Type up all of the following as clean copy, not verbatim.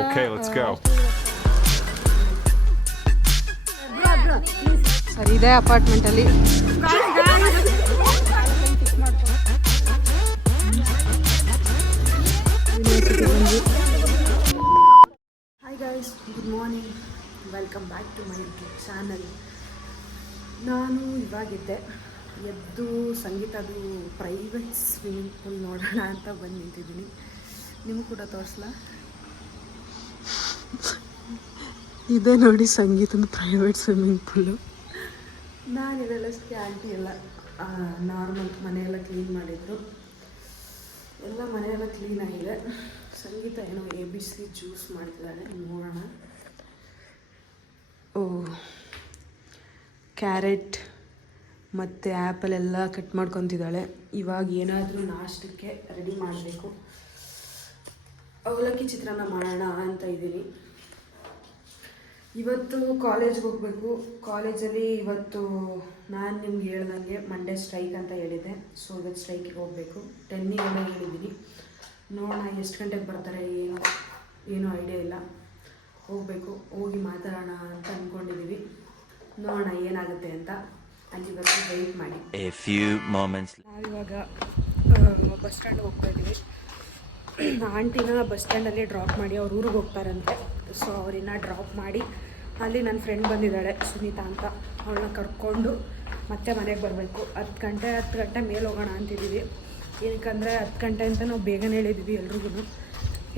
Okay, let's go. ಸರಿ ಇದೆ ಅಪಾರ್ಟ್ಮೆಂಟಲ್ಲಿ. Hi guys, good morning, welcome back to my YouTube channel. ನಾನು ಇವಾಗಿದ್ದೆ ಎದ್ದು ಸಂಗೀತದು ಪ್ರೈವೇಟ್ ಸ್ವಿಮ್ಮಿಂಗ್ ಪೂಲ್ ನೋಡೋಣ ಅಂತ ಬಂದು ನಿಂತಿದ್ದೀನಿ. ನಿಮಗೂ ಕೂಡ ತೋರಿಸ್ಲಾ? ಇದೇ ನೋಡಿ ಸಂಗೀತದ ಪ್ರೈವೇಟ್ ಸ್ವಿಮ್ಮಿಂಗ್ ಪೂಲು. ನಾನಿರಲ್ಲಷ್ಟೇ ಆಂಟಿ ಎಲ್ಲ ನಾರ್ಮಲ್ ಮನೆಯೆಲ್ಲ ಕ್ಲೀನ್ ಮಾಡಿದರು. ಎಲ್ಲ ಮನೆಯೆಲ್ಲ ಕ್ಲೀನಾಗಿದೆ. ಸಂಗೀತ ಏನೋ ABC ಜ್ಯೂಸ್ ಮಾಡ್ತಿದ್ದಾಳೆ, ನೋಡೋಣ. ಕ್ಯಾರೆಟ್ ಮತ್ತು ಆ್ಯಪಲ್ ಎಲ್ಲ ಕಟ್ ಮಾಡ್ಕೊತಿದ್ದಾಳೆ. ಇವಾಗ ಏನಾದರೂ ನಾಷ್ಟಕ್ಕೆ ರೆಡಿ ಮಾಡಬೇಕು. ಅವಲಕ್ಕಿ ಚಿತ್ರಾನ್ನ ಮಾಡೋಣ ಅಂತ ಇದ್ದೀನಿ. ಇವತ್ತು ಕಾಲೇಜ್ಗೆ ಹೋಗಬೇಕು. ಕಾಲೇಜಲ್ಲಿ ಇವತ್ತು ನಾನು ನಿಮ್ಗೆ ಹೇಳ್ದಂಗೆ ಮಂಡೇ ಸ್ಟ್ರೈಕ್ ಅಂತ ಹೇಳಿದ್ದೆ. ಸೊ ಇವತ್ತು ಸ್ಟ್ರೈಕಿಗೆ ಹೋಗಬೇಕು. 10ಗೆಲ್ಲ ಹೇಳಿದ್ದೀನಿ. ನೋಡೋಣ ಎಷ್ಟು ಗಂಟೆಗೆ ಬರ್ತಾರೆ, ಏನೂ ಐಡಿಯಾ ಇಲ್ಲ. ಹೋಗಬೇಕು, ಹೋಗಿ ಮಾತಾಡೋಣ ಅಂತ ಅಂದ್ಕೊಂಡಿದ್ದೀವಿ. ನೋಡೋಣ ಏನಾಗುತ್ತೆ ಅಂತ. ಅಲ್ಲಿವರೆಗೂ ವೆಯ್ಟ್ ಮಾಡಿ. ನಾವಿವಾಗ ಬಸ್ ಸ್ಟ್ಯಾಂಡ್ ಹೋಗ್ತಾ ಇದ್ದೀವಿ. ಆಂಟಿನ ಬಸ್ ಸ್ಟ್ಯಾಂಡಲ್ಲಿ ಡ್ರಾಪ್ ಮಾಡಿ ಅವ್ರ ಊರಿಗೆ ಹೋಗ್ತಾರಂತೆ. ಸೊ ಅವ್ರನ್ನ ಡ್ರಾಪ್ ಮಾಡಿ ಅಲ್ಲಿ ನನ್ನ ಫ್ರೆಂಡ್ ಬಂದಿದ್ದಾಳೆ ಸುನೀತಾ ಅಂತ, ಅವಳನ್ನ ಕರ್ಕೊಂಡು ಮತ್ತೆ ಮನೆಗೆ ಬರಬೇಕು. 10 ಗಂಟೆ ಮೇಲೆ ಹೋಗೋಣ ಅಂತಿದ್ದೀವಿ. ಏನಕ್ಕಂದರೆ 10 ಗಂಟೆ ಅಂತ ನಾವು ಬೇಗನೆ ಹೇಳಿದ್ದೀವಿ ಎಲ್ರಿಗೂ.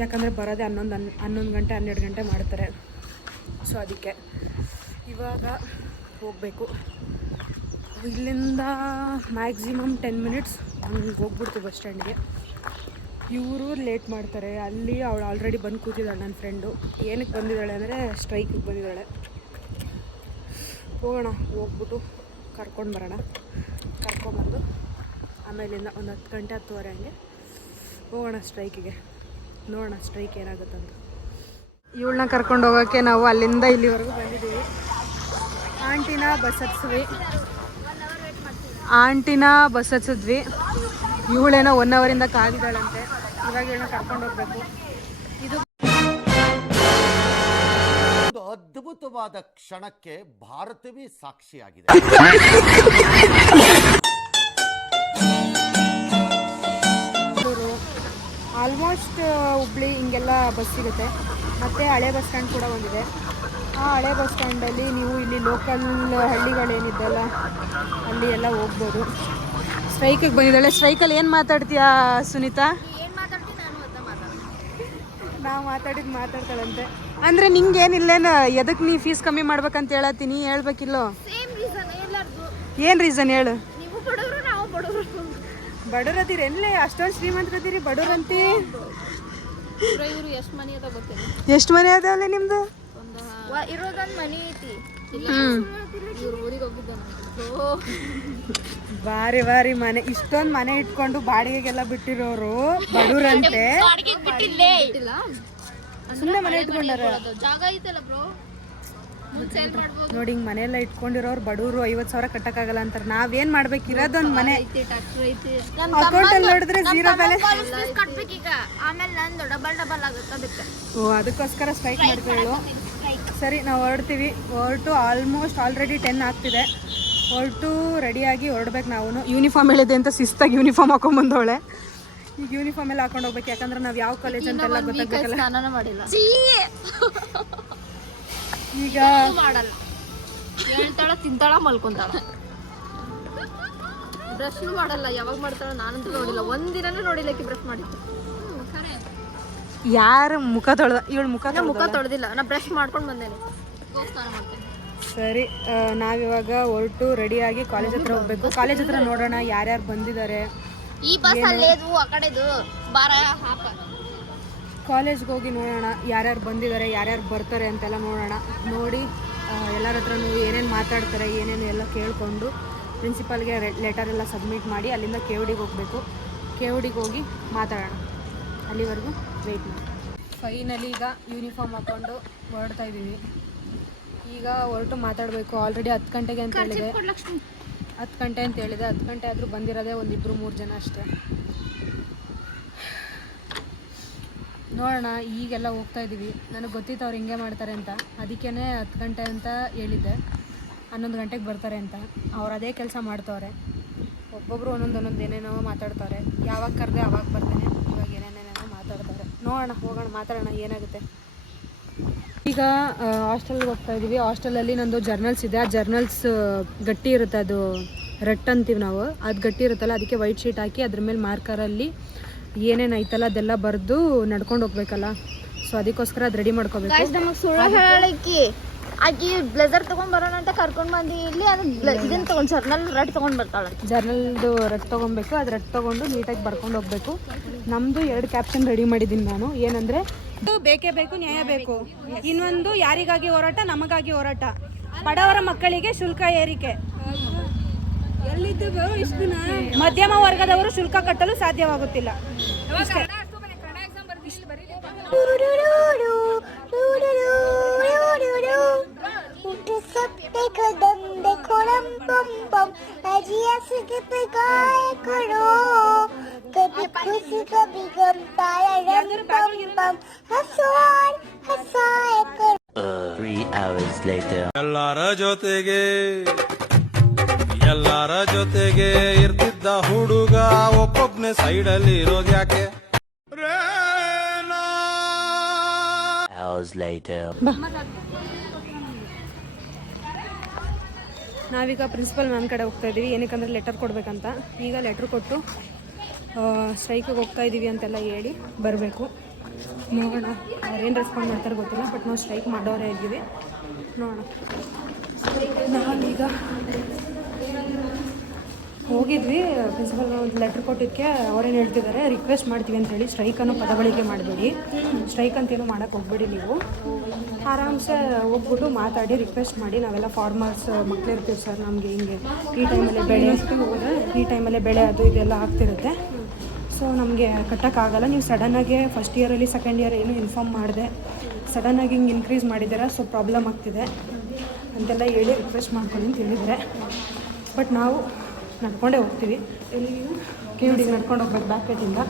ಯಾಕಂದರೆ ಬರೋದೇ 11 ಗಂಟೆ 12 ಗಂಟೆ ಮಾಡ್ತಾರೆ. ಸೊ ಅದಕ್ಕೆ ಇವಾಗ ಹೋಗಬೇಕು. ಇಲ್ಲಿಂದ ಮ್ಯಾಕ್ಸಿಮಮ್ 10 ಮಿನಿಟ್ಸ್ ಹಂಗೆ ಹೋಗ್ಬಿಡ್ತೀವಿ ಬಸ್ ಸ್ಟ್ಯಾಂಡ್ಗೆ. ಇವರು ಲೇಟ್ ಮಾಡ್ತಾರೆ. ಅಲ್ಲಿ ಅವಳು ಆಲ್ರೆಡಿ ಬಂದು ಕೂತಿದ್ದಾಳೆ ನನ್ನ ಫ್ರೆಂಡು. ಏನಕ್ಕೆ ಬಂದಿದ್ದಾಳೆ ಅಂದರೆ ಸ್ಟ್ರೈಕಿಗೆ ಬಂದಿದ್ದಾಳೆ. ಹೋಗೋಣ, ಹೋಗ್ಬಿಟ್ಟು ಕರ್ಕೊಂಡು ಬರೋಣ. ಕರ್ಕೊಂಬಂದು ಆಮೇಲಿಂದ ಒಂದು 10 ಗಂಟೆ 10:15 ಹಂಗೆ ಹೋಗೋಣ ಸ್ಟ್ರೈಕಿಗೆ. ನೋಡೋಣ ಸ್ಟ್ರೈಕ್ ಏನಾಗುತ್ತಂತ. ಇವಳನ್ನ ಕರ್ಕೊಂಡು ಹೋಗೋಕ್ಕೆ ನಾವು ಅಲ್ಲಿಂದ ಇಲ್ಲಿವರೆಗೂ ಬಂದಿದ್ದೀವಿ. ಆಂಟಿನ ಬಸ್ ಹತ್ತಿದ್ವಿ. ಇವಳೇನೋ 1 ಅವರಿಂದ ಕಾದಿದ್ದಾಳಂತೆ. ಇವಾಗ ಇವಳನ್ನ ಕರ್ಕೊಂಡು ಹೋಗ್ಬೇಕು. ಇದು ಅದ್ಭುತವಾದ ಕ್ಷಣಕ್ಕೆ ಭಾರತವೇ ಸಾಕ್ಷಿಯಾಗಿದೆ. ಆಲ್ಮೋಸ್ಟ್ ಹುಬ್ಳಿ ಹಿಂಗೆಲ್ಲ ಬಸ್ ಸಿಗುತ್ತೆ. ಮತ್ತು ಹಳೆ ಬಸ್ ಸ್ಟ್ಯಾಂಡ್ ಕೂಡ ಒಂದಿದೆ. ಆ ಹಳೆ ಬಸ್ ಸ್ಟ್ಯಾಂಡಲ್ಲಿ ನೀವು ಇಲ್ಲಿ ಲೋಕಲ್ ಹಳ್ಳಿಗಳೇನಿದ್ದಲ್ಲ ಅಲ್ಲಿ ಎಲ್ಲ ಹೋಗ್ಬೋದು. ಸ್ಟ್ರೈಕಿಗೆ ಬಂದಿದ್ದಾಳೆ. ಸ್ಟ್ರೈಕಲ್ಲಿ ಏನು ಮಾತಾಡ್ತೀಯಾ ಸುನೀತಾ? ನಾವು ಮಾತಾಡ್ತಾಳಂತೆ. ಅಂದರೆ ನಿಂಗೆ ಏನಿಲ್ಲೇನು, ಎದಕ್ಕೆ ನೀ ಫೀಸ್ ಕಮ್ಮಿ ಮಾಡ್ಬೇಕಂತ ಹೇಳತ್ತೀನಿ, ಹೇಳ್ಬೇಕಿಲ್ಲೋ? ಏನು ರೀಸನ್ ಹೇಳು? ಬಡವ್ರದಿರಿ ಎಲ್ಲೇ, ಅಷ್ಟೊಂದು ಶ್ರೀಮಂತರದಿರಿ, ಬಡವ್ರಂತಿ. ಎಷ್ಟು ಮನೆ ಅದಾವಲ್ಲ ನಿಮ್ದು? ಬಾರಿ ಮನೆ, ಇಷ್ಟೊಂದು ಮನೆ ಇಟ್ಕೊಂಡು ಬಾಡಿಗೆಗೆಲ್ಲ ಬಿಟ್ಟಿರೋರು ಬಡವ್ರಂತೆ. ಸುಮ್ಮನೆ ಮನೆ ಇಟ್ಕೊಂಡಾರ ನೋಡಿ. ಹಿಂಗೆ ಮನೆಯೆಲ್ಲ ಇಟ್ಕೊಂಡಿರೋರು ಬಡವರು 50,000 ಕಟ್ಟಕ್ಕಾಗಲ್ಲ ಅಂತಾರೆ. ನಾವೇನ್ ಮಾಡ್ಬೇಕು? ಇರೋದೊಂದು ಮನೆ. ಅಕೌಂಟಲ್ಲಿ ನೋಡಿದ್ರೆ 0 ಬ್ಯಾಲೆನ್ಸ್. ಅದಕ್ಕೋಸ್ಕರ ಸ್ಟ್ರೈಕ್ ಮಾಡ್ತೀವಿ. ಸರಿ, ನಾವು ಹೊರಟು ಆಲ್ಮೋಸ್ಟ್ ಆಲ್ರೆಡಿ 10 ಆಗ್ತಿದೆ. ಹೊರಟು ರೆಡಿಯಾಗಿ ಹೊರಡ್ಬೇಕು. ನಾವು ಯೂನಿಫಾರ್ಮ್ ಹೇಳಿದೆ ಅಂತ ಶಿಸ್ತಾಗಿ ಯೂನಿಫಾರ್ಮ್ ಹಾಕೊಂಡ್ಬಂದವಳೆ. ಈಗ ಯೂನಿಫಾರ್ಮ್ ಎಲ್ಲ ಹಾಕೊಂಡು ಹೋಗ್ಬೇಕು. ಯಾಕಂದ್ರೆ ನಾವು ಯಾವ ಕಾಲೇಜ್ ಅಂತೆಲ್ಲ ಗೊತ್ತಾಗಬೇಕಲ್ಲ. ಈಗ ಹೇಳ್ತಾಳ, ತಿಂತಾಳ, ಮಲ್ಕೊಂತಾಳ. ಬ್ರಷ್ ಮಾಡಲ್ಲ. ಯಾವಾಗ ಮಾಡ್ತಾಳ ನಾನಂತೂ ನೋಡಿಲ್ಲ. ಒಂದಿನನೂ ನೋಡಿಲ್ಲ ಆಕಿ ಬ್ರಷ್ ಮಾಡಿತ್ತು. ಯಾರ ಮುಖ ತೊಳೆದ? ಇವಳು ಮುಖ ತೊಳೆದಿಲ್ಲ. ನಾ ಬ್ರಷ್ ಮಾಡ್ಕೊಂಡು ಬಂದೇನೆ. ಸರಿ, ನಾವಿವಾಗ ಹೊರಟು ರೆಡಿಯಾಗಿ ಕಾಲೇಜ್ ಹತ್ರ ಹೋಗ್ಬೇಕು. ಕಾಲೇಜ್ ಹತ್ರ ನೋಡೋಣ ಯಾರ್ಯಾರು ಬಂದಿದ್ದಾರೆ. ಈ ಬಸ್ ಅಲ್ಲೇದು ಆ ಕಡೆದು ಬಾರ ಹಾಕ. ಕಾಲೇಜ್ಗೆ ಹೋಗಿ ನೋಡೋಣ ಯಾರ್ಯಾರು ಬಂದಿದ್ದಾರೆ, ಯಾರ್ಯಾರು ಬರ್ತಾರೆ ಅಂತೆಲ್ಲ ನೋಡೋಣ. ನೋಡಿ ಎಲ್ಲರ ಹತ್ರನೂ ಏನೇನು ಮಾತಾಡ್ತಾರೆ, ಏನೇನು ಎಲ್ಲ ಕೇಳಿಕೊಂಡು ಪ್ರಿನ್ಸಿಪಾಲ್ಗೆ ಲೆಟರ್ ಎಲ್ಲ ಸಬ್ಮಿಟ್ ಮಾಡಿ ಅಲ್ಲಿಂದ KODಗೆ ಹೋಗಬೇಕು. KODಗೆ ಹೋಗಿ ಮಾತಾಡೋಣ. ಅಲ್ಲಿವರೆಗೂ ವೆಯ್ಟ್ ಮಾಡಿ. ಫೈನಲಿ ಈಗ ಯೂನಿಫಾರ್ಮ್ ಹಾಕ್ಕೊಂಡು ಹೊರಡ್ತಾ ಇದ್ದೀವಿ. ಈಗ ಹೊರಟು ಮಾತಾಡಬೇಕು. ಆಲ್ರೆಡಿ 10 ಗಂಟೆಗೆ ಅಂತ ಹೇಳಿದೆ. 10 ಗಂಟೆ ಅಂತ ಹೇಳಿದೆ. 10 ಗಂಟೆ ಆದರೂ ಬಂದಿರೋದೇ 1-2-3 ಜನ ಅಷ್ಟೇ. ನೋಡೋಣ. ಈಗೆಲ್ಲ ಹೋಗ್ತಾ ಇದ್ದೀವಿ. ನನಗೆ ಗೊತ್ತಿತ್ತು ಅವ್ರು ಹಿಂಗೆ ಮಾಡ್ತಾರೆ ಅಂತ, ಅದಕ್ಕೇ 10 ಗಂಟೆ ಅಂತ ಹೇಳಿದ್ದೆ. 11 ಗಂಟೆಗೆ ಬರ್ತಾರೆ ಅಂತ. ಅವ್ರು ಅದೇ ಕೆಲಸ ಮಾಡ್ತವ್ರೆ. ಒಬ್ಬೊಬ್ಬರು ಒಂದೊಂದು ಏನೇನೋ ಮಾತಾಡ್ತಾರೆ. ಯಾವಾಗ ಕರೆದೆ ಅವಾಗ ಬರ್ತೇನೆ, ಇವಾಗ ಏನೇನೇನೋ ಮಾತಾಡ್ತಾರೆ. ನೋಡೋಣ, ಹೋಗೋಣ, ಮಾತಾಡೋಣ ಏನಾಗುತ್ತೆ. ಈಗ ಹಾಸ್ಟೆಲ್ಗೆ ಹೋಗ್ತಾ ಇದ್ದೀವಿ. ಹಾಸ್ಟೆಲಲ್ಲಿ ನಂದು ಜರ್ನಲ್ಸ್ ಇದೆ. ಆ ಜರ್ನಲ್ಸ್ ಗಟ್ಟಿ ಇರುತ್ತೆ, ಅದು ರಟ್ ಅಂತೀವಿ ನಾವು. ಅದು ಗಟ್ಟಿ ಇರುತ್ತಲ್ಲ, ಅದಕ್ಕೆ ವೈಟ್ ಶೀಟ್ ಹಾಕಿ ಅದ್ರ ಮೇಲೆ ಮಾರ್ಕರಲ್ಲಿ ಏನೇನು ಐತಲ್ಲ ಅದೆಲ್ಲ ಬರೆದು ನಡ್ಕೊಂಡು ಹೋಗ್ಬೇಕಲ್ಲ. ಸೊ ಅದಕ್ಕೋಸ್ಕರ ಅದು ರೆಡಿ ಮಾಡ್ಕೋಬೇಕು. ನಮಗೆ ಸುಳ್ಳು ಹೇಳಲಿಕ್ಕೆ ಆಕಿ ಬ್ಲೇಸರ್ ತೊಗೊಂಡು ಬರೋಣ ಅಂತ ಕರ್ಕೊಂಡು ಬಂದು ಇಲ್ಲಿ ಅದು ಇದನ್ನು ತೊಗೊಂಡು ಜರ್ನಲ್ ರಟ್ ತೊಗೊಂಡು ಬರ್ತಾಳೆ. ಜರ್ನಲ್ದು ರಟ್ ತೊಗೊಬೇಕು. ಅದು ರಟ್ ತೊಗೊಂಡು ನೀಟಾಗಿ ಬರ್ಕೊಂಡು ಹೋಗಬೇಕು. ನಮ್ಮದು 2 ಕ್ಯಾಪ್ಷನ್ ರೆಡಿ ಮಾಡಿದ್ದೀನಿ ನಾನು. ಏನಂದರೆ, ಬೇಕೇ ಬೇಕು, ನ್ಯಾಯ ಬೇಕು. ಇನ್ನೊಂದು, ಯಾರಿಗಾಗಿ ಹೋರಾಟ, ನಮಗಾಗಿ ಹೋರಾಟ. ಬಡವರ ಮಕ್ಕಳಿಗೆ ಶುಲ್ಕ ಏರಿಕೆ. ಮಧ್ಯಮ ವರ್ಗದವರು ಶುಲ್ಕ ಕಟ್ಟಲು ಸಾಧ್ಯವಾಗುತ್ತಿಲ್ಲ. ಎಲ್ಲಾರ ಜೊತೆಗೆ ಇರ್ತಿದ್ದ ಹುಡುಗ ಒಬ್ಬೊಬ್ನೆ ಸೈಡಲ್ಲಿ ಇರೋದ್ಯಾಕೆ? ನಾವೀಗ ಪ್ರಿನ್ಸಿಪಲ್ ಮ್ಯಾಮ್ ಕಡೆ ಹೋಗ್ತಾ ಇದ್ದೀವಿ. ಏನಕ್ಕಂದ್ರೆ ಲೆಟರ್ ಕೊಡಬೇಕಂತ. ಈಗ ಲೆಟ್ರ್ ಕೊಟ್ಟು ಸ್ಟ್ರೈಕಿಗೆ ಹೋಗ್ತಾ ಇದ್ದೀವಿ ಅಂತೆಲ್ಲ ಹೇಳಿ ಬರಬೇಕು. ನೋಡೋಣ ಅವ್ರೇನು ರೆಸ್ಪಾಂಡ್ ಮಾಡ್ತಾರೆ ಗೊತ್ತಿಲ್ಲ, ಬಟ್ ನಾವು ಸ್ಟ್ರೈಕ್ ಮಾಡೋರೇ ಇದ್ದೀವಿ. ನೋಡೋಣ. ನಾವೀಗ ಹೋಗಿದ್ವಿ. ಪ್ರಿನ್ಸಿಪಲ್ ಒಂದು ಲೆಟ್ರ್ ಕೊಟ್ಟಿದ್ದಕ್ಕೆ ಅವ್ರೇನು ಹೇಳ್ತಿದ್ದಾರೆ, ರಿಕ್ವೆಸ್ಟ್ ಮಾಡ್ತೀವಿ ಅಂತೇಳಿ. ಸ್ಟ್ರೈಕ್ ಅನ್ನೋ ಪದ ಬಳಕೆ ಮಾಡಬೇಡಿ, ಸ್ಟ್ರೈಕ್ ಅಂತೇನು ಮಾಡೋಕ್ಕೆ ಹೋಗ್ಬೇಡಿ. ನೀವು ಆರಾಮ್ಸೆ ಹೋಗ್ಬಿಟ್ಟು ಮಾತಾಡಿ, ರಿಕ್ವೆಸ್ಟ್ ಮಾಡಿ. ನಾವೆಲ್ಲ ಫಾರ್ಮರ್ಸ್ ಮಕ್ಕಳಿರ್ತೀವಿ ಸರ್, ನಮಗೆ ಹಿಂಗೆ ಈ ಟೈಮಲ್ಲೇ ಬೆಳೆ ಅದು ಇದೆಲ್ಲ ಆಗ್ತಿರುತ್ತೆ. ಸೊ ನಮಗೆ ಕಟ್ಟೋಕ್ಕಾಗಲ್ಲ. ನೀವು ಸಡನ್ನಾಗೆ ಫಸ್ಟ್ ಇಯರಲ್ಲಿ ಸೆಕೆಂಡ್ ಇಯರ್ ಏನು ಇನ್ಫಾರ್ಮ್ ಮಾಡಿದೆ, ಸಡನ್ನಾಗಿ ಹಿಂಗೆ ಇನ್ಕ್ರೀಸ್ ಮಾಡಿದ್ದೀರಾ, ಸೊ ಪ್ರಾಬ್ಲಮ್ ಆಗ್ತಿದೆ ಅಂತೆಲ್ಲ ಹೇಳಿ ರಿಕ್ವೆಸ್ಟ್ ಮಾಡ್ಕೊಳ್ಳಿ ಅಂತ ಹೇಳಿದರೆ. ಬಟ್ ನಾವು ನಡ್ಕೊಂಡೇ ಹೋಗ್ತೀವಿ. KUD ನಡ್ಕೊಂಡು ಹೋಗ್ಬೇಕು ಬ್ಯಾಕ್ ಗೇಟಿಂದ.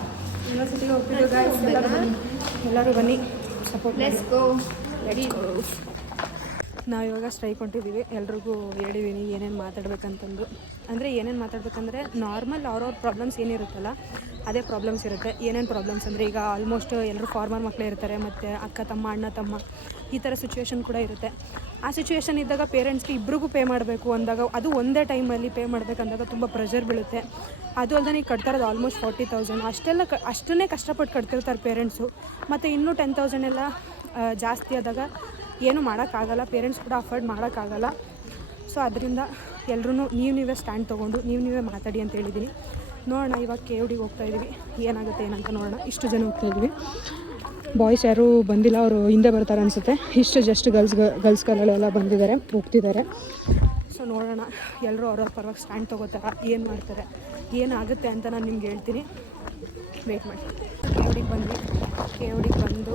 ಯೂನಿವರ್ಸಿಟಿಗೆ ಹೋಗ್ತಿದ್ದೀವಿ. ಎಲ್ಲರೂ ಬನ್ನಿ, ಸಪೋರ್ಟ್. Let's go. ನಾವಿವಾಗ ಸ್ಟ್ರೈಕ್ ಹೊಂಟಿದ್ದೀವಿ. ಎಲ್ರಿಗೂ ಹೇಳಿದ್ದೀನಿ ಏನೇನು ಮಾತಾಡ್ಬೇಕಂತಂದು. ಅಂದರೆ ಏನೇನು ಮಾತಾಡ್ಬೇಕಂದ್ರೆ, ನಾರ್ಮಲ್ ಅವ್ರವ್ರ ಪ್ರಾಬ್ಲಮ್ಸ್ ಏನಿರುತ್ತಲ್ಲ ಅದೇ ಪ್ರಾಬ್ಲಮ್ಸ್ ಇರುತ್ತೆ. ಏನೇನು ಪ್ರಾಬ್ಲಮ್ಸ್ ಅಂದರೆ, ಈಗ ಆಲ್ಮೋಸ್ಟ್ ಎಲ್ಲರೂ ಫಾರ್ಮರ್ ಮಕ್ಕಳೇ ಇರ್ತಾರೆ, ಮತ್ತು ಅಕ್ಕ ತಮ್ಮ ಅಣ್ಣ ತಮ್ಮ ಈ ಥರ ಸಿಚುವೇಶನ್ ಕೂಡ ಇರುತ್ತೆ. ಆ ಸಿಚುವೇಶನ್ ಇದ್ದಾಗ ಪೇರೆಂಟ್ಸ್ಗೆ ಇಬ್ರಿಗೂ ಪೇ ಮಾಡಬೇಕು ಅಂದಾಗ, ಅದು ಒಂದೇ ಟೈಮಲ್ಲಿ ಪೇ ಮಾಡಬೇಕಂದಾಗ ತುಂಬ ಪ್ರೆಷರ್ ಬೀಳುತ್ತೆ. ಅದು ಅಲ್ಲದೆ ಈಗ ಕಟ್ತಾ ಇರೋದು ಆಲ್ಮೋಸ್ಟ್ 40,000. ಅಷ್ಟನ್ನೇ ಕಷ್ಟಪಟ್ಟು ಕಟ್ತಿರ್ತಾರೆ ಪೇರೆಂಟ್ಸು. ಮತ್ತು ಇನ್ನೂ 10,000 ಎಲ್ಲ ಜಾಸ್ತಿ ಆದಾಗ ಏನೂ ಮಾಡೋಕ್ಕಾಗಲ್ಲ, ಪೇರೆಂಟ್ಸ್ ಕೂಡ ಅಫೋರ್ಡ್ ಮಾಡೋಕ್ಕಾಗಲ್ಲ. ಸೊ ಅದರಿಂದ ಎಲ್ಲರೂ ನೀವೇ ಸ್ಟ್ಯಾಂಡ್ ತೊಗೊಂಡು ನೀವೇ ಮಾತಾಡಿ ಅಂತ ಹೇಳಿದ್ದೀನಿ. ನೋಡೋಣ, ಇವಾಗ KUDಗೆ ಹೋಗ್ತಾ ಇದ್ದೀವಿ. ಏನಾಗುತ್ತೆ ಏನಂತ ನೋಡೋಣ. ಇಷ್ಟು ಜನ ಹೋಗ್ತಾ ಇದ್ದೀವಿ. ಬಾಯ್ಸ್ ಯಾರೂ ಬಂದಿಲ್ಲ, ಅವರು ಹಿಂದೆ ಬರ್ತಾರೆ ಅನಿಸುತ್ತೆ. ಇಷ್ಟು ಜಸ್ಟ್ ಗರ್ಲ್ಸ್ಗಳೆಲ್ಲ ಬಂದಿದ್ದಾರೆ, ಹೋಗ್ತಿದ್ದಾರೆ. ಸೊ ನೋಡೋಣ, ಎಲ್ಲರೂ ಅವ್ರವ್ರ ಪರವಾಗಿ ಸ್ಟ್ಯಾಂಡ್ ತೊಗೋತಾರೆ, ಏನು ಮಾಡ್ತಾರೆ, ಏನಾಗುತ್ತೆ ಅಂತ ನಾನು ನಿಮ್ಗೆ ಹೇಳ್ತೀನಿ. ವೆಯ್ಟ್ ಮಾಡಿ. KUDಗೆ ಬಂದ್ವಿ. KUDಗೆ ಬಂದು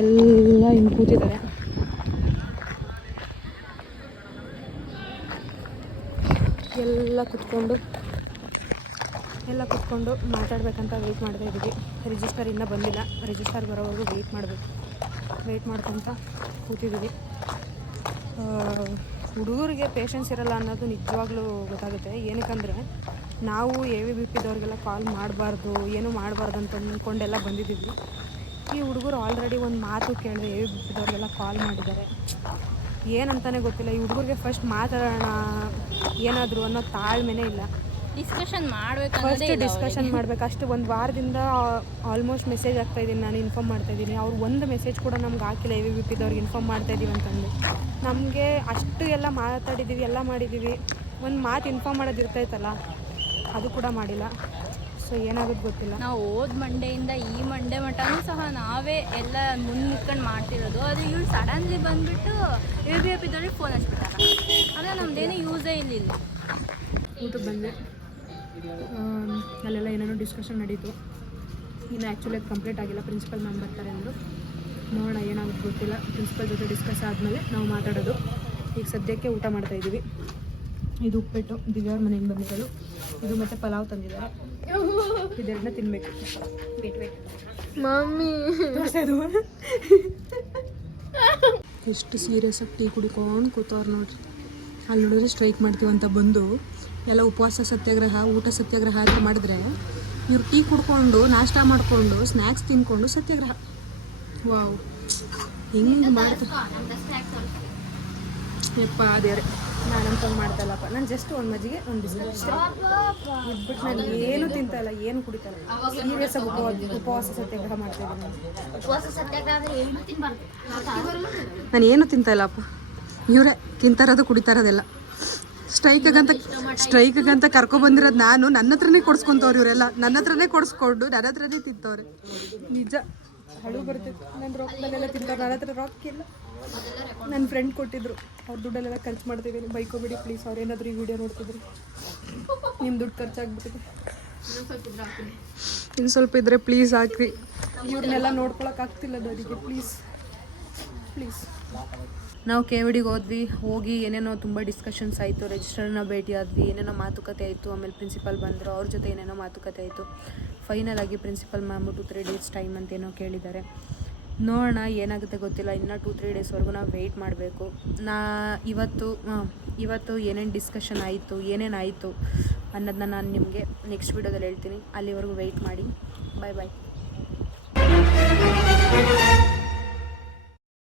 ಎಲ್ಲ ಹಿಂಗೆ ಕೂತಿದ್ದಾರೆ. ಎಲ್ಲ ಕುತ್ಕೊಂಡು ಮಾತಾಡಬೇಕಂತ ವೆಯ್ಟ್ ಮಾಡ್ತಾ ಇದ್ದೀವಿ. ರಿಜಿಸ್ಟರ್ ಇನ್ನೂ ಬಂದಿಲ್ಲ. ರಿಜಿಸ್ಟರ್ ಬರೋವರೆಗೂ ವೆಯ್ಟ್ ಮಾಡ್ಕೊತ ಕೂತಿದ್ದೀವಿ. ಹುಡುಗರಿಗೆ ಪೇಷನ್ಸ್ ಇರಲ್ಲ ಅನ್ನೋದು ನಿಜವಾಗ್ಲೂ ಗೊತ್ತಾಗುತ್ತೆ. ಏನಕ್ಕಂದರೆ, ನಾವು AVBPದವ್ರಿಗೆಲ್ಲ ಕಾಲ್ ಮಾಡಬಾರ್ದು, ಏನೂ ಮಾಡಬಾರ್ದು ಅಂತ ಅಂದ್ಕೊಂಡೆಲ್ಲ ಬಂದಿದ್ದೀವಿ. ಈ ಹುಡುಗರು ಆಲ್ರೆಡಿ ಒಂದು ಮಾತು ಕೇಳಿದೆ, AVBPದವ್ರಿಗೆಲ್ಲ ಕಾಲ್ ಮಾಡಿದ್ದಾರೆ. ಏನಂತಾನೆ ಗೊತ್ತಿಲ್ಲ. ಈ ಹುಡುಗರಿಗೆ ಫಸ್ಟ್ ಮಾತಾಡೋಣ ಏನಾದರೂ ಅನ್ನೋ ತಾಳ್ಮೆನೇ ಇಲ್ಲ. ಡಿಸ್ಕಷನ್ ಮಾಡಬೇಕು, ಫಸ್ಟ್ ಡಿಸ್ಕಷನ್ ಮಾಡಬೇಕು. ಅಷ್ಟು ಒಂದು ವಾರದಿಂದ ಆಲ್ಮೋಸ್ಟ್ ಮೆಸೇಜ್ ಆಗ್ತಾಯಿದ್ದೀನಿ, ನಾನು ಇನ್ಫಾರ್ಮ್ ಮಾಡ್ತಾಯಿದ್ದೀನಿ. ಅವ್ರು ಒಂದು ಮೆಸೇಜ್ ಕೂಡ ನಮ್ಗೆ ಹಾಕಿಲ್ಲ. AVBPದವ್ರಿಗೆ ಇನ್ಫಾರ್ಮ್ ಮಾಡ್ತಾಯಿದ್ದೀವಿ ಅಂತಂದು. ನಮಗೆ ಅಷ್ಟು ಎಲ್ಲ ಮಾತಾಡಿದ್ದೀವಿ, ಎಲ್ಲ ಮಾಡಿದ್ದೀವಿ. ಒಂದು ಮಾತು ಇನ್ಫಾರ್ಮ್ ಮಾಡೋದು ಇರ್ತೈತಲ್ಲ, ಅದು ಕೂಡ ಮಾಡಿಲ್ಲ. ಸೊ ಏನಾಗೋದು ಗೊತ್ತಿಲ್ಲ. ನಾವು ಹೋದ ಮಂಡೆಯಿಂದ ಈ ಮಂಡೆ ಮಟನೂ ಸಹ ನಾವೇ ಎಲ್ಲ ಮುಂದೆ ನಿಂತ್ಕೊಂಡು ಮಾಡ್ತಿರೋದು. ಅದು ಇವ್ರು ಸಡನ್ಲಿ ಬಂದುಬಿಟ್ಟು AVBPದವ್ರಿಗೆ ಫೋನ್ ಹಚ್ಬಿಟ್ಟಾರ. ಆದರೆ ನಮ್ದೇನು ಯೂಸೇ ಇಲ್ಲ. ಊಟಕ್ಕೆ ಬಂದೆ. ಅಲ್ಲೆಲ್ಲ ಏನೇನೋ ಡಿಸ್ಕಷನ್ ನಡೀತು. ಇನ್ನು ಆ್ಯಕ್ಚುಲಿ ಅದು ಕಂಪ್ಲೀಟ್ ಆಗಿಲ್ಲ. ಪ್ರಿನ್ಸಿಪಲ್ ಮ್ಯಾಮ್ ಬರ್ತಾರೆ ಅಂದರು. ನೋಡೋಣ, ಏನಾಗುತ್ತೆ ಗೊತ್ತಿಲ್ಲ. ಪ್ರಿನ್ಸಿಪಲ್ ಜೊತೆ ಡಿಸ್ಕಸ್ ಆದಮೇಲೆ ನಾವು ಮಾತಾಡೋದು. ಈಗ ಸದ್ಯಕ್ಕೆ ಊಟ ಮಾಡ್ತಾಯಿದ್ದೀವಿ. ಇದು ಉಪ್ಪಿಟ್ಟು, ದಿವ್ಯವ್ರ ಮನೆಯಿಂದ ಬಂದಿರೋದು. ಇದು ಮತ್ತು ಪಲಾವ್ ತಂದಿದ್ದಾರೆ. ಇದೆರಡನ್ನ ತಿನ್ನಬೇಕು. ವೇಟ್ ಮಮ್ಮಿ ಎಷ್ಟು ಸೀರಿಯಸ್ ಆಗಿ ಟೀ ಕುಡಿಕೊಂಡು ಕೂತವ್ರು ನೋಡ್ರಿ. ಅಲ್ಲಿ ನೋಡಿದ್ರೆ ಸ್ಟ್ರೈಕ್ ಮಾಡ್ತೀವಂತ ಬಂದು ಎಲ್ಲ ಉಪವಾಸ ಸತ್ಯಾಗ್ರಹ ಊಟ ಸತ್ಯಾಗ್ರಹ ಅಂತ ಮಾಡಿದ್ರೆ ಇವ್ರು ಟೀ ಕುಡ್ಕೊಂಡು ನಾಷ್ಟ ಮಾಡಿಕೊಂಡು ಸ್ನ್ಯಾಕ್ಸ್ ತಿನ್ಕೊಂಡು ಸತ್ಯಾಗ್ರಹ. ವಾವ್, ಹೆಂಗೆ ಮಾಡ್ತಾರೆ ಯಪ್ಪ ದೇವ್ರೆ. ನಾನಂತ ಮಾಡ್ತಲ್ಲಪ್ಪ, ನಾನು ಜಸ್ಟ್ ಒಂದು ಮಜ್ಜಿಗೆ ಒಂದು ಬಿಸ್ಕೆಟ್ ಅಷ್ಟೇ ಇದ್ಬಿಟ್ಟು ನಾನು ಏನು ತಿಂತಲ್ಲ, ಏನು ಕುಡಿತಲ್ಲ. ಸೀರಿಯಸ್ ಆಗಿ ಉಪವಾಸ ಸತ್ಯಾಗ್ರಹ ಮಾಡ್ತಾಯಿದ್ದೀನಿ. ನಾನು ಏನು ತಿಂತಾಯಿಲ್ಲಪ್ಪ, ಇವರೇ ತಿಂತಾರದು ಕುಡಿತಾರದೆಲ್ಲ. ಸ್ಟ್ರೈಕ್ಗಂತ ಕರ್ಕೊಬಂದಿರೋದು ನಾನು. ನನ್ನ ಹತ್ರನೇ ಕೊಡ್ಸ್ಕೊತವ್ರು ಇವರೆಲ್ಲ, ನನ್ನ ಹತ್ರನೇ ಕೊಡಿಸ್ಕೊಂಡು ನನ್ನ ಹತ್ರನೇ ತಿಂತವ್ರೆ. ನಿಜ ಹಳು ಬರ್ತೈತೆ. ನನ್ನ ರೊಕ್ಕದಲ್ಲೆಲ್ಲ ತಿಂತಾರೆ, ನನ್ನ ಹತ್ರ ರೊಕ್ಕ ಇಲ್ಲ. ನನ್ನ ಫ್ರೆಂಡ್ ಕೊಟ್ಟಿದ್ರು, ಅವ್ರ ದುಡ್ಡಲ್ಲೆಲ್ಲ ಖರ್ಚು ಮಾಡ್ತಿದ್ದೀನಿ. ಬೈಕೋಬೇಡಿ ಪ್ಲೀಸ್, ಅವ್ರು ಏನಾದರೂ ಈ ವಿಡಿಯೋ ನೋಡ್ತಿದ್ರು. ನಿಮ್ಮ ದುಡ್ಡು ಖರ್ಚಾಗ್ಬಿಟ್ಟಿದೆ, ಇನ್ನು ಸ್ವಲ್ಪ ಇದ್ದರೆ ಪ್ಲೀಸ್ ಹಾಕ್ರಿ. ಇವ್ರನ್ನೆಲ್ಲ ನೋಡ್ಕೊಳಕ್ಕೆ ಆಗ್ತಿಲ್ಲ ನನಗೆ, ಪ್ಲೀಸ್ ಪ್ಲೀಸ್. ನಾವು KVDಗೆ ಹೋಗಿ ಏನೇನೋ ತುಂಬ ಡಿಸ್ಕಷನ್ಸ್ ಆಯಿತು. ರಿಜಿಸ್ಟರ್ನ ಭೇಟಿ ಆದ್ವಿ, ಏನೇನೋ ಮಾತುಕತೆ ಆಯಿತು. ಆಮೇಲೆ ಪ್ರಿನ್ಸಿಪಲ್ ಬಂದರು, ಅವ್ರ ಜೊತೆ ಏನೇನೋ ಮಾತುಕತೆ ಆಯಿತು. ಫೈನಲ್ ಆಗಿ ಪ್ರಿನ್ಸಿಪಲ್ ಮ್ಯಾಮು 2-3 ಡೇಸ್ ಟೈಮ್ ಅಂತ ಏನೋ ಕೇಳಿದ್ದಾರೆ. ನೋಡೋಣ ಏನಾಗುತ್ತೆ ಗೊತ್ತಿಲ್ಲ. ಇನ್ನೂ 2-3 ಡೇಸ್ವರೆಗೂ ನಾವು ವೆಯ್ಟ್ ಮಾಡಬೇಕು. ಇವತ್ತು ಏನೇನು ಡಿಸ್ಕಷನ್ ಆಯಿತು, ಏನೇನಾಯಿತು ಅನ್ನೋದನ್ನ ನಾನು ನಿಮಗೆ ನೆಕ್ಸ್ಟ್ ವೀಡಿಯೋದಲ್ಲಿ ಹೇಳ್ತೀನಿ. ಅಲ್ಲಿವರೆಗೂ ವೆಯ್ಟ್ ಮಾಡಿ. ಬಾಯ್ ಬಾಯ್.